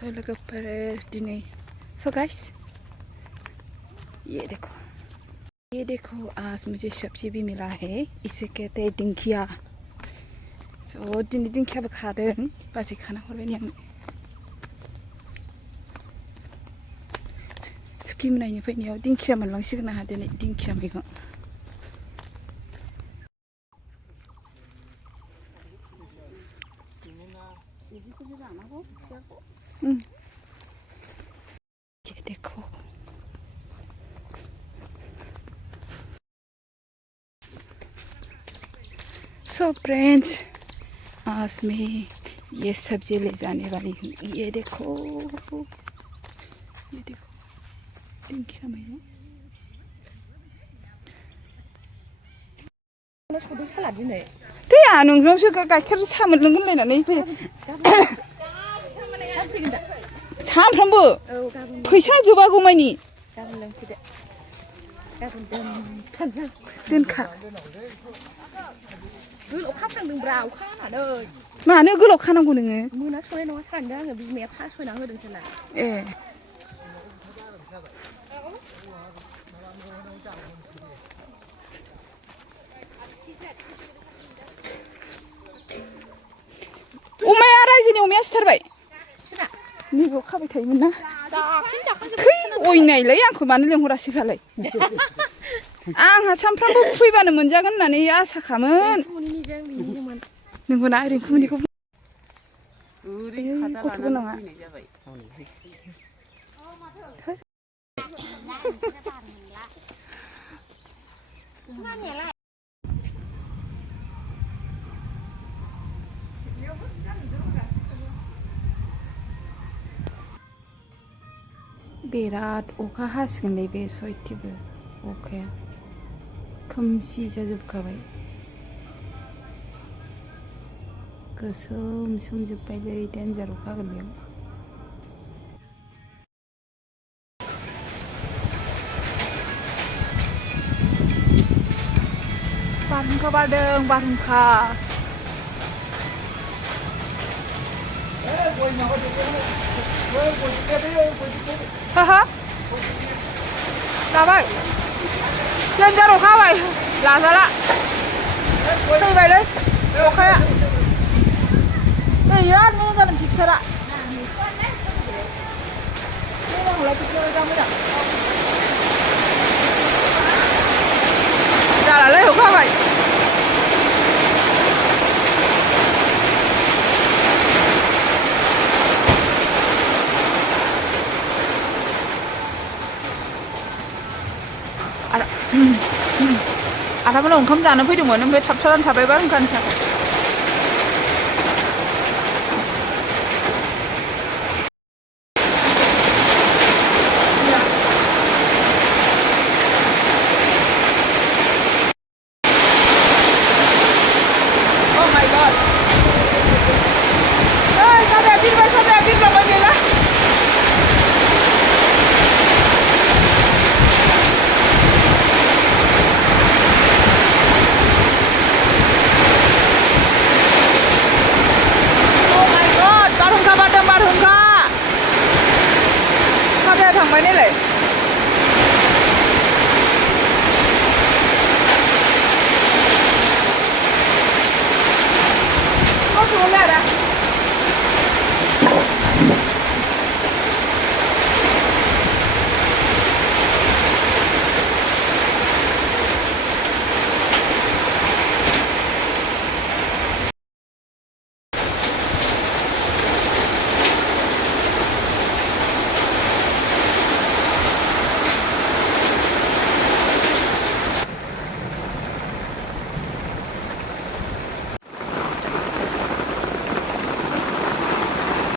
So लोगोफोर दिनै so guys ये देखो आज मुझे सब्जी भी मिला है इसे कहते हैं डिंकिया so दिनै दिंखियाबो खादों बाजै खाना हरबाय आं स्किम नायनो फैनायाव दिंखिया मोनलांसिगोन आंहा दिनै दिंखिया मैगं ये देखो सो फ्रेंड्स आज मैं ये सब्जी ले जाने वाली हूँ ये देखो दिंखिया मैगं दैया नोंनावसो गाइखेर सा मोनलोंगोनलायनानै सानफ्रामबो फैसा जोबागौमानि दोनखा गोलाव खाफ्रांदोंब्रा अखा हानानै मानो गोलाव खानांगौ नोङो मोना सनाय नङा सानदों आङो बिमाया फासयना होदोंसोना ए अमाया रायजोनि अमाया सिथारबाय नैबेयाव खाबाय थायोमोन ना खै अयनायलै आंखौ मानो लेंहरासै फालाय आंहा सानफ्रामबो फैबानो मोनजागोन होननानै आसा खामोन नंगौना रिंकुमनिखौ गथ'बो नङा बिराद अखा हासिगोनलै बे सयथिबो अखाया खोमसि जाजोबखाबाय गोसोम सोमजोबबायलै देन्जार अखा हागोन बेयाव बारहुंखा बारदों बारहुंखा हाहा जाबाय देन्जार अखा हाबाय लाजाला फैबायलै अखाया बिराद मोजां जादों पिकचारा जालालै अखा हाबाय आदामोनाव ओंखाम जानो फैदोंमोन ओमफ्राय थाबथानानै थाबाय बारहुंखानि थाखाय